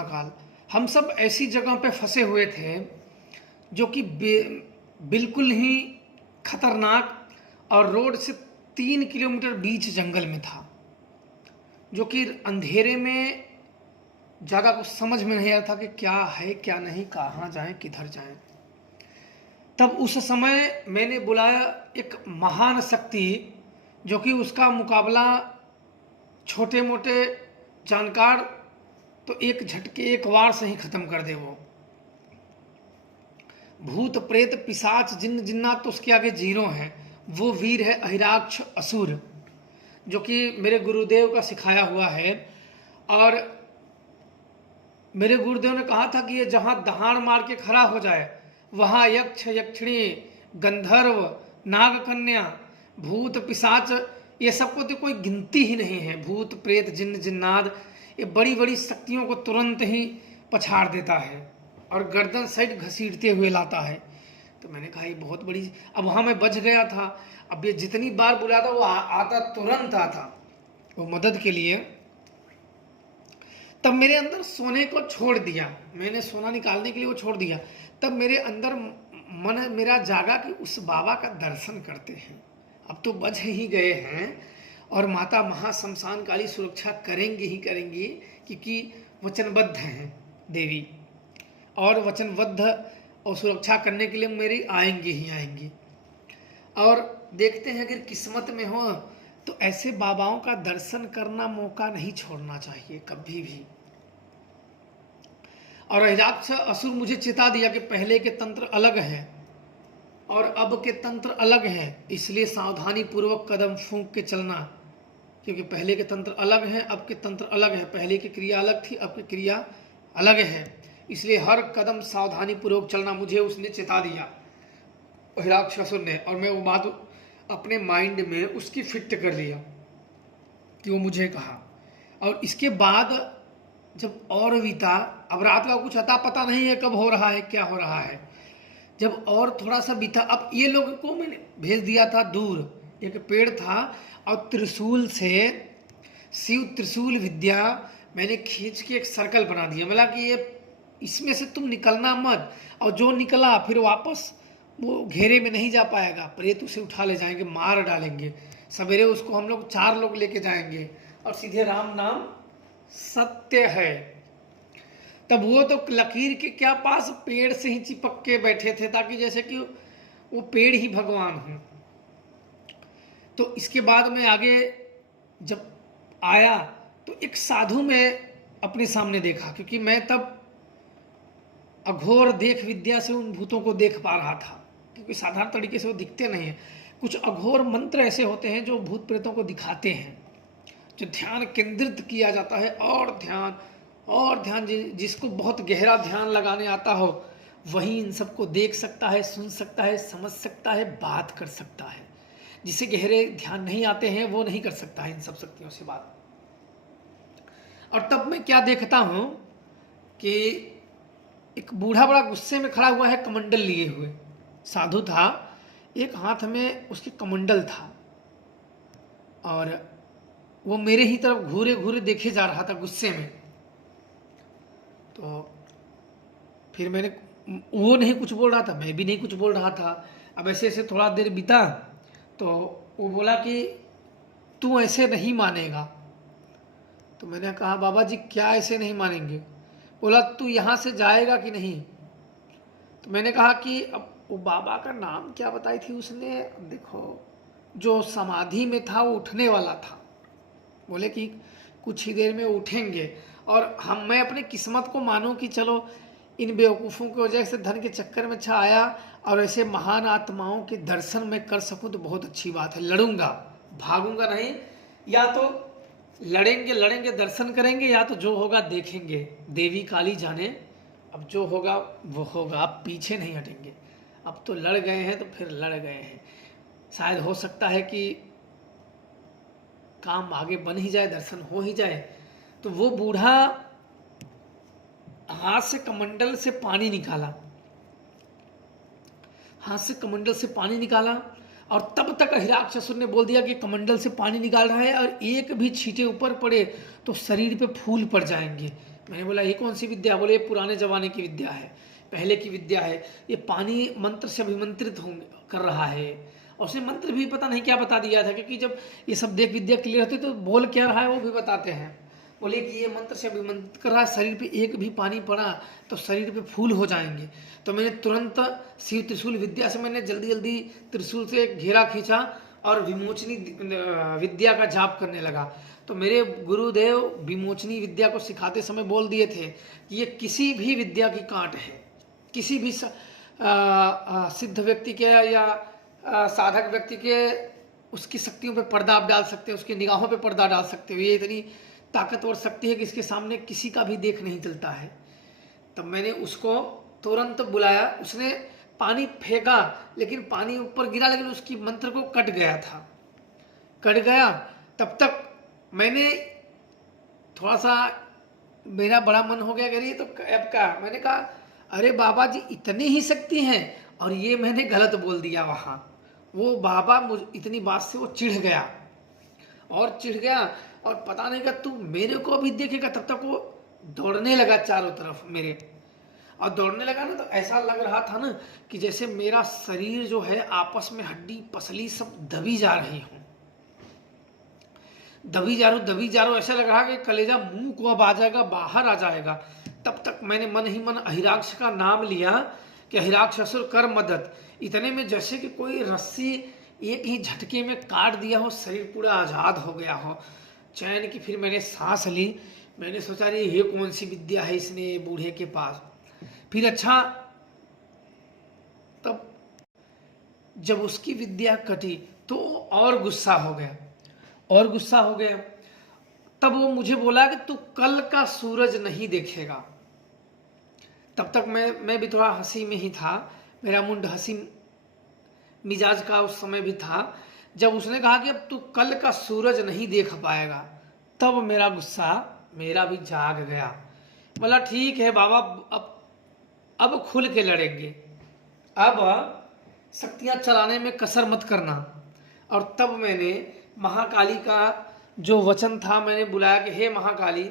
महाकाल, हम सब ऐसी जगह पे फंसे हुए थे जो कि बिल्कुल ही खतरनाक, और रोड से 3 किलोमीटर बीच जंगल में था, जो कि अंधेरे में ज़्यादा कुछ समझ में नहीं आ रहा था कि क्या है क्या नहीं, कहाँ जाएं किधर जाएं। तब उस समय मैंने बुलाया एक महान शक्ति, जो कि उसका मुकाबला छोटे मोटे जानकार तो एक झटके एक वार से ही खत्म कर दे। वो भूत प्रेत पिशाच जिन्न जिन्नात तो उसके आगे जीरो हैं। वो वीर है अहिराक्ष असुर, जो कि मेरे गुरुदेव का सिखाया हुआ है। और मेरे गुरुदेव ने कहा था कि ये जहाँ दहाड़ मार के खड़ा हो जाए, वहाँ यक्ष यक्षिणी गंधर्व नागकन्या भूत पिशाच, ये सबको तो कोई गिनती ही नहीं है। भूत प्रेत जिन्न जिन्नाद, ये बड़ी बड़ी शक्तियों को तुरंत ही पछाड़ देता है और गर्दन साइड घसीटते हुए लाता है। तो मैंने कहा ये बहुत बड़ी, अब वहाँ मैं बच गया था। अब ये जितनी बार बुलाता वो आता, तुरंत आता वो मदद के लिए। तब मेरे अंदर सोने को छोड़ दिया, मैंने सोना निकालने के लिए वो छोड़ दिया। तब मेरे अंदर मन मेरा जागा कि उस बाबा का दर्शन करते हैं। अब तो बच ही गए हैं और माता महाशमशान काली सुरक्षा करेंगे ही करेंगी, क्योंकि वचनबद्ध हैं देवी, और वचनबद्ध और सुरक्षा करने के लिए मेरी आएंगी ही आएंगी। और देखते हैं अगर किस्मत में हो तो ऐसे बाबाओं का दर्शन करना, मौका नहीं छोड़ना चाहिए कभी भी। और अहिराक्ष असुर मुझे चेता दिया कि पहले के तंत्र अलग है और अब के तंत्र अलग है, इसलिए सावधानी पूर्वक कदम फूंक के चलना, क्योंकि पहले के तंत्र अलग हैं, अब के तंत्र अलग है। पहले की क्रिया अलग थी, अब की क्रिया अलग है, इसलिए हर कदम सावधानी पूर्वक चलना, मुझे उसने चेता दिया अहिराक्ष असुर ने। और मैं वो बात अपने माइंड में उसकी फिट कर लिया कि वो मुझे कहा। और इसके बाद जब और बीता, अब रात का कुछ अता पता नहीं है कब हो रहा है क्या हो रहा है, जब और थोड़ा सा बीता, अब ये लोगों को मैंने भेज दिया था दूर। एक पेड़ था और त्रिशूल से, शिव त्रिशूल विद्या मैंने खींच के एक सर्कल बना दिया। बोला कि ये इसमें से तुम निकलना मत, और जो निकला फिर वापस वो घेरे में नहीं जा पाएगा, प्रेत उसे उठा ले जाएंगे, मार डालेंगे। सवेरे उसको हम लोग 4 लोग लेके जाएंगे और सीधे राम नाम सत्य है। तब वो तो लकीर के क्या पास पेड़ से ही चिपक के बैठे थे, ताकि जैसे कि वो पेड़ ही भगवान हो। तो इसके बाद में आगे जब आया तो एक साधु में अपने सामने देखा, क्योंकि मैं तब अघोर देख विद्या से उन भूतों को देख पा रहा था, क्योंकि साधारण तरीके से वो दिखते नहीं हैं। कुछ अघोर मंत्र ऐसे होते हैं जो भूत प्रेतों को दिखाते हैं, जो ध्यान केंद्रित किया जाता है, और ध्यान जिसको बहुत गहरा ध्यान लगाने आता हो वही इन सबको देख सकता है, सुन सकता है, समझ सकता है, बात कर सकता है। जिसे गहरे ध्यान नहीं आते हैं वो नहीं कर सकता है इन सब शक्तियों से बात। और तब मैं क्या देखता हूं कि एक बूढ़ा बड़ा गुस्से में खड़ा हुआ है, कमंडल लिए हुए साधु था, एक हाथ में उसके कमंडल था, और वो मेरे ही तरफ घूरे घूरे देखे जा रहा था गुस्से में। तो फिर मैंने, वो नहीं कुछ बोल रहा था, मैं भी नहीं कुछ बोल रहा था। अब ऐसे ऐसे थोड़ा देर बीता तो वो बोला कि तू ऐसे नहीं मानेगा। तो मैंने कहा बाबा जी क्या ऐसे नहीं मानेंगे? बोला तू यहाँ से जाएगा कि नहीं? तो मैंने कहा कि अब वो बाबा का नाम क्या बताई थी उसने, देखो जो समाधि में था वो उठने वाला था, बोले कि कुछ ही देर में उठेंगे। और मैं अपने किस्मत को मानूं कि चलो इन बेवकूफ़ों की वजह से धन के चक्कर में अच्छा आया, और ऐसे महान आत्माओं के दर्शन मैं कर सकूं तो बहुत अच्छी बात है। लड़ूंगा, भागूंगा नहीं, या तो लड़ेंगे दर्शन करेंगे, या तो जो होगा देखेंगे, देवी काली जाने। अब जो होगा वो होगा, अब पीछे नहीं हटेंगे। अब तो लड़ गए हैं तो फिर लड़ गए हैं, शायद हो सकता है कि काम आगे बन ही जाए, दर्शन हो ही जाए। तो वो बूढ़ा हाथ से कमंडल से पानी निकाला, हाथ से कमंडल से पानी निकाला, और तब तक हिरण्यकश्यप ने बोल दिया कि कमंडल से पानी निकाल रहा है और एक भी छींटे ऊपर पड़े तो शरीर पे फूल पड़ जाएंगे। मैंने बोला ये कौन सी विद्या? बोले ये पुराने जमाने की विद्या है, पहले की विद्या है, ये पानी मंत्र से अभिमंत्रित कर रहा है। और उसने मंत्र भी पता नहीं क्या बता दिया था, क्योंकि जब ये सब देख विद्या क्लियर होती तो बोल क्या रहा है वो भी बताते हैं। बोले कि ये मंत्र से अभिमंत्रित कर रहा है, शरीर पे एक भी पानी पड़ा तो शरीर पे फूल हो जाएंगे। तो मैंने तुरंत शिव त्रिशूल विद्या से मैंने जल्दी जल्दी त्रिशूल से घेरा खींचा और विमोचनी विद्या का जाप करने लगा। तो मेरे गुरुदेव विमोचनी विद्या को सिखाते समय बोल दिए थे कि ये किसी भी विद्या की काट है, किसी भी सिद्ध व्यक्ति के या साधक व्यक्ति के उसकी शक्तियों पे पर्दा आप डाल सकते हो, उसकी निगाहों पे पर्दा डाल सकते हो। ये इतनी ताकतवर शक्ति है कि इसके सामने किसी का भी देख नहीं चलता है। तब मैंने उसको तुरंत बुलाया, उसने पानी फेंका लेकिन पानी ऊपर गिरा, लेकिन उसकी मंत्र को कट गया था, कट गया। तब तक मैंने थोड़ा सा मेरा बड़ा मन हो गया, अरे तो अब क्या? मैंने कहा अरे बाबा जी इतनी ही शक्ति है, और ये मैंने गलत बोल दिया वहाँ। वो बाबा मुझ इतनी बात से वो चिढ़ गया और चिढ़ गया, और पता नहीं क्या तू मेरे को भी देखेगा। तब तक वो दौड़ने लगा चारों तरफ मेरे, और दौड़ने लगा ना तो ऐसा लग रहा था ना कि जैसे मेरा शरीर जो है आपस में हड्डी पसली सब दबी जा रही हूँ, दबी जा रहा हूँ। ऐसा लग रहा कि कलेजा मुंह को अब आ जाएगा, बाहर आ जाएगा। तब तक मैंने मन ही मन अहिराक्ष का नाम लिया कि अहिराक्ष असुर कर मदद। इतने में जैसे कि कोई रस्सी एक ही झटके में काट दिया हो, शरीर पूरा आजाद हो गया हो, चैन की। फिर मैंने सांस ली, मैंने सोचा अरे ये कौन सी विद्या है इसने बूढ़े के पास। फिर अच्छा, तब जब उसकी विद्या कटी तो और गुस्सा हो गया, और गुस्सा हो गया। तब वो मुझे बोला कि तू कल का सूरज नहीं देखेगा। तब तक मैं भी थोड़ा हंसी में ही था, मेरा मुंड हंसी मिजाज का उस समय भी था। जब उसने कहा कि अब तू कल का सूरज नहीं देख पाएगा, तब मेरा गुस्सा मेरा भी जाग गया। बोला ठीक है बाबा, अब खुल के लड़ेंगे, अब शक्तियां चलाने में कसर मत करना। और तब मैंने महाकाली का जो वचन था, मैंने बुलाया कि हे महाकाली,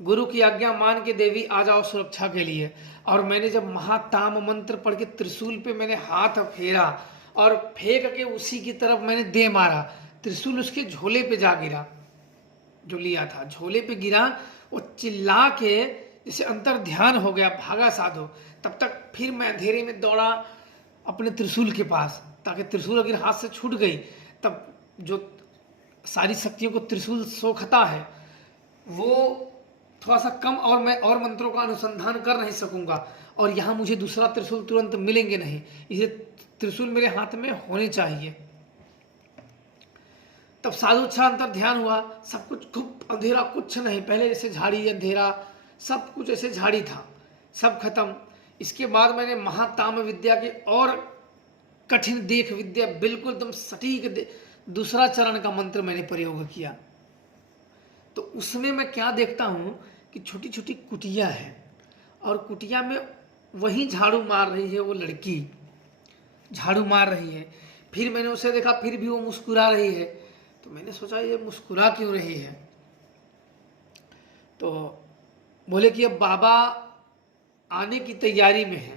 गुरु की आज्ञा मान के देवी आ जाओ सुरक्षा के लिए। और मैंने जब महाताम मंत्र पढ़ के त्रिशूल पे मैंने हाथ फेरा और फेंक के उसी की तरफ मैंने दे मारा, त्रिशूल उसके झोले पे जा गिरा, जो लिया था झोले पे गिरा। वो चिल्ला के जैसे अंतर ध्यान हो गया, भागा साधो। तब तक फिर मैं अंधेरे में दौड़ा अपने त्रिशूल के पास, ताकि त्रिशूल अगर हाथ से छूट गई तब जो सारी शक्तियों को त्रिशूल सोखता है वो थोड़ा सा कम, और मैं और मंत्रों का अनुसंधान कर नहीं सकूंगा, और यहाँ मुझे दूसरा त्रिशूल तुरंत मिलेंगे नहीं, इसे त्रिशूल मेरे हाथ में होने चाहिए। तब साधु अच्छा अंतर ध्यान हुआ, सब कुछ खूब अंधेरा, कुछ नहीं, पहले जैसे झाड़ी अंधेरा, सब कुछ ऐसे झाड़ी था, सब खत्म। इसके बाद मैंने महाताम विद्या के और कठिन देख विद्या, बिल्कुल एकदम सटीक दूसरा चरण का मंत्र मैंने प्रयोग किया। तो उसमें मैं क्या देखता हूँ कि छोटी छोटी कुटिया है, और कुटिया में वही झाड़ू मार रही है, वो लड़की झाड़ू मार रही है। फिर मैंने उसे देखा, फिर भी वो मुस्कुरा रही है। तो मैंने सोचा ये मुस्कुरा क्यों रही है? तो बोले कि अब बाबा आने की तैयारी में है।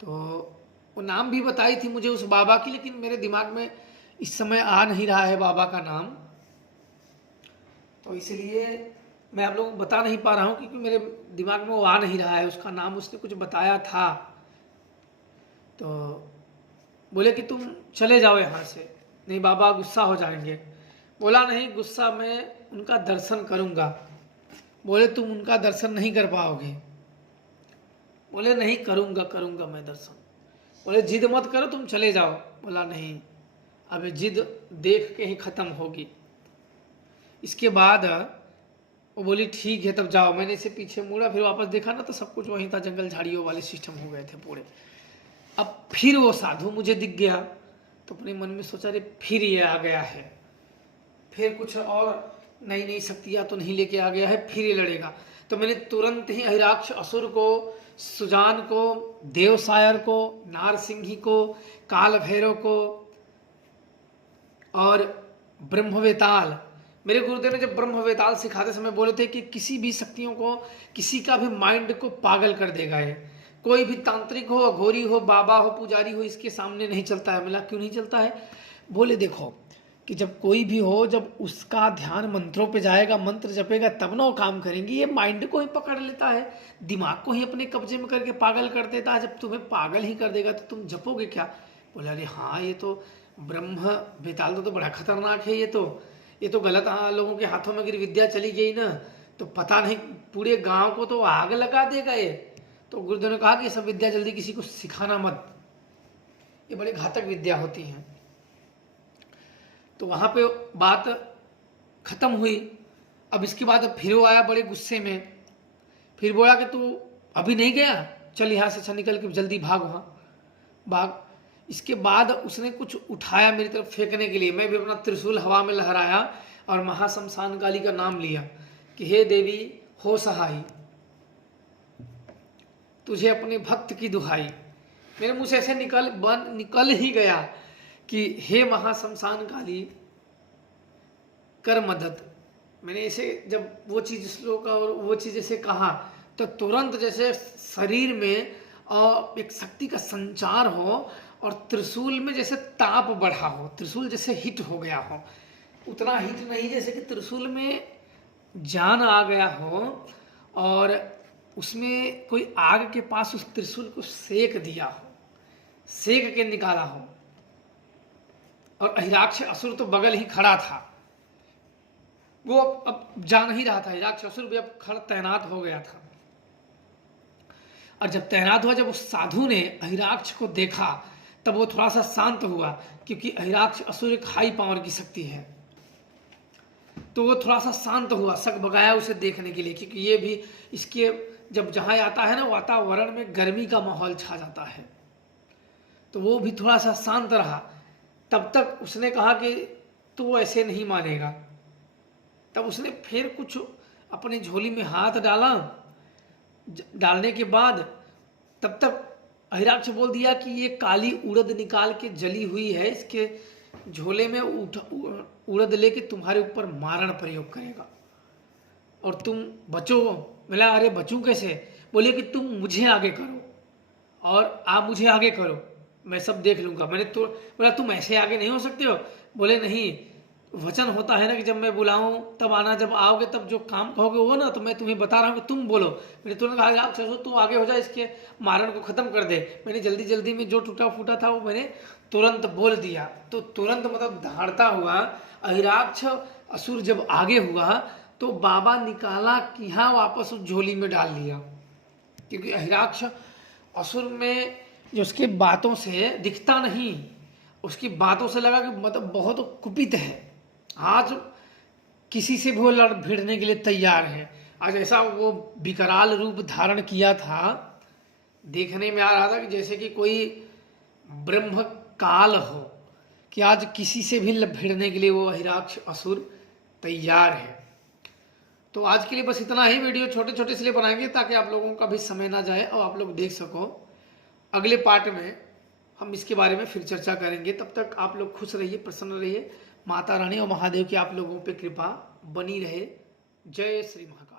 तो वो नाम भी बताई थी मुझे उस बाबा की, लेकिन मेरे दिमाग में इस समय आ नहीं रहा है बाबा का नाम, तो इसलिए मैं आप लोगों को बता नहीं पा रहा हूँ, क्योंकि मेरे दिमाग में वो आ नहीं रहा है उसका नाम। उसने कुछ बताया था। तो बोले कि तुम चले जाओ यहाँ से, नहीं बाबा गुस्सा हो जाएंगे। बोला नहीं, गुस्सा मैं उनका दर्शन करूँगा। बोले तुम उनका दर्शन नहीं कर पाओगे। बोले नहीं, करूँगा मैं दर्शन। बोले जिद मत करो, तुम चले जाओ। बोला नहीं, अब जिद देख के ही ख़त्म होगी। इसके बाद वो बोली ठीक है तब जाओ। मैंने इसे पीछे मुड़ा, फिर वापस देखा ना तो सब कुछ वहीं था, जंगल झाड़ियों वाले सिस्टम हो गए थे पूरे। अब फिर वो साधु मुझे दिख गया, तो अपने मन में सोचा रे फिर ये आ गया है, फिर कुछ और नई नई शक्तियाँ तो नहीं लेके आ गया है, फिर ये लड़ेगा। तो मैंने तुरंत ही अहिराक्ष असुर को, सुजान को, देवसायर को, नारसिंही को, काल भैरव को और ब्रह्मवेताल मेरे गुरुदेव ने जब ब्रह्म वेताल सिखाते समय बोले थे कि किसी भी शक्तियों को, किसी का भी माइंड को पागल कर देगा ये। कोई भी तांत्रिक हो, अघोरी हो, बाबा हो, पुजारी हो, इसके सामने नहीं चलता है। मिला क्यों नहीं चलता है? बोले देखो कि जब कोई भी हो, जब उसका ध्यान मंत्रों पे जाएगा, मंत्र जपेगा, तब ना वो काम करेंगे। ये माइंड को ही पकड़ लेता है, दिमाग को ही अपने कब्जे में करके पागल कर देता है। जब तुम्हें पागल ही कर देगा तो तुम जपोगे क्या? बोला अरे हाँ, ये तो ब्रह्म बेताल तो बड़ा खतरनाक है। ये तो गलत लोगों के हाथों में अगर विद्या चली गई ना तो पता नहीं पूरे गांव को तो आग लगा देगा ये। तो गुरुदेव ने कहा कि ये सब विद्या जल्दी किसी को सिखाना मत, ये बड़ी घातक विद्या होती हैं। तो वहां पे बात खत्म हुई। अब इसके बाद फिर वो आया बड़े गुस्से में, फिर बोला कि तू अभी नहीं गया, चल यहाँ से निकल के जल्दी भाग, वहाँ भाग। इसके बाद उसने कुछ उठाया मेरी तरफ फेंकने के लिए। मैं भी अपना त्रिशूल हवा में लहराया और महाशमशान काली का नाम लिया कि हे देवी हो सहाई, तुझे अपने भक्त की दुहाई। मेरे मुंह से ऐसे निकल ही गया कि हे महाशमशान काली कर मदद। मैंने ऐसे जब वो चीज श्लोक और वो चीज ऐसे कहा तो तुरंत जैसे शरीर में एक शक्ति का संचार हो और त्रिशूल में जैसे ताप बढ़ा हो, त्रिशूल जैसे हिट हो गया हो। उतना हिट नहीं जैसे कि त्रिशूल में जान आ गया हो और उसमें कोई आग के पास उस त्रिशूल को सेक दिया हो, सेक के निकाला हो। और अहिराक्ष असुर तो बगल ही खड़ा था, वो अब जा नहीं रहा था। अहिराक्ष असुर भी अब खड़ा तैनात हो गया था। और जब तैनात हुआ, जब उस साधु ने अहिराक्ष को देखा तब वो थोड़ा सा शांत हुआ, क्योंकि अहिराक्ष असुर एक हाई पावर की शक्ति है। तो वो थोड़ा सा शांत हुआ, शक बगाया उसे देखने के लिए, क्योंकि ये भी इसके जब जहाँ आता है ना वातावरण में गर्मी का माहौल छा जाता है। तो वो भी थोड़ा सा शांत रहा। तब तक उसने कहा कि तू ऐसे नहीं मानेगा। तब उसने फिर कुछ अपनी झोली में हाथ डाला। डालने के बाद तब तक अहिराक्ष बोल दिया कि ये काली उड़द निकाल के जली हुई है, इसके झोले में उड़द लेके तुम्हारे ऊपर मारण प्रयोग करेगा और तुम बचो। बोला अरे बचूं कैसे? बोले कि तुम मुझे आगे करो और आप मुझे आगे करो, मैं सब देख लूंगा। मैंने तो बोला तुम ऐसे आगे नहीं हो सकते हो। बोले नहीं, वचन होता है ना कि जब मैं बुलाऊं तब आना, जब आओगे तब जो काम कहोगे वो ना, तो मैं तुम्हें बता रहा हूँ कि तुम बोलो। मैंने तुरंत कहा आप चलो तू आगे हो जा, इसके मारण को खत्म कर दे। मैंने जल्दी जल्दी में जो टूटा फूटा था वो मैंने तुरंत बोल दिया। तो तुरंत मतलब दहाड़ता हुआ अहिराक्ष असुर जब आगे हुआ तो बाबा निकाला कि हाँ वापस उस झोली में डाल लिया, क्योंकि अहिराक्ष असुर में जो उसके बातों से दिखता नहीं, उसकी बातों से लगा कि मतलब बहुत कुपित है। आज किसी से भी वो लड़ भिड़ने के लिए तैयार है। आज ऐसा वो विकराल रूप धारण किया था, देखने में आ रहा था कि जैसे कि कोई ब्रह्म काल हो, कि आज किसी से भी भिड़ने के लिए वो अहिराक्ष असुर तैयार है। तो आज के लिए बस इतना ही। वीडियो छोटे छोटे इसलिए बनाएंगे ताकि आप लोगों का भी समय ना जाए और आप लोग देख सको। अगले पार्ट में हम इसके बारे में फिर चर्चा करेंगे। तब तक आप लोग खुश रहिए, प्रसन्न रहिए। माता रानी और महादेव की आप लोगों पे कृपा बनी रहे। जय श्री महाकाल।